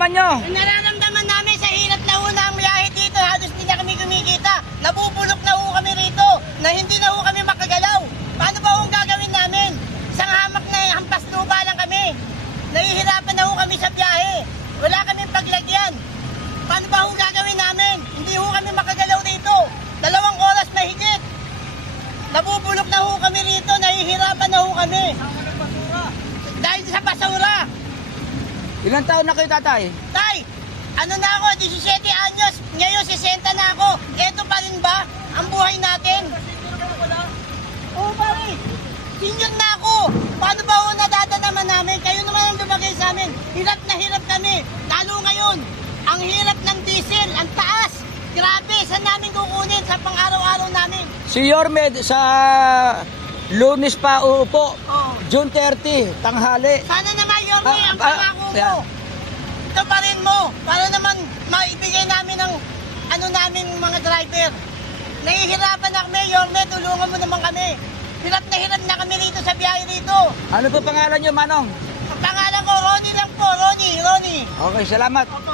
nararamdaman nyo? Nararamdaman namin sa hirap na una ang biyahe dito. Halos hindi na kami kumikita. Nabubulok na ho kami rito na hindi na ho kami makagalaw. Paano ba ho gagawin namin? Isang hamak na hampas lupa lang kami. Nahihirapan na ho kami sa biyahe. Wala kami paglagyan. Paano ba ho gagawin namin? Hindi ho kami makagalaw dito. 2 oras mahigit. Nabubulok na ho kami rito. Nahihirapan na ho kami. Dahil sa basura. Ilang taon na kayo, tatay? Tay, ano na ako, 17 anyos, ngayon 60 na ako. Ito pa rin ba ang buhay natin? Oo, pare. Senior na ako. Paano ba ako nadadanaman namin? Kayo naman ang lumagay sa amin. Hirap na hirap kami. Lalo ngayon, ang hirap ng diesel, ang taas. Grabe, saan namin kukunin sa pang-araw-araw namin? Si Yormed sa Lunes pa uupo. Oh. June 30, tanghali. Sana naman, Yorme, ang pangako mo. yeah. Ito pa rin mo, para naman maibigay namin ang ano namin mga driver. Nahihirapan na kami, Yorme, tulungan mo naman kami. Hirap na kami rito sa biyahe rito. Ano po pangalan nyo, Manong? Ang pangalan ko, Ronnie lang po, Ronnie. Okay, salamat. Opo.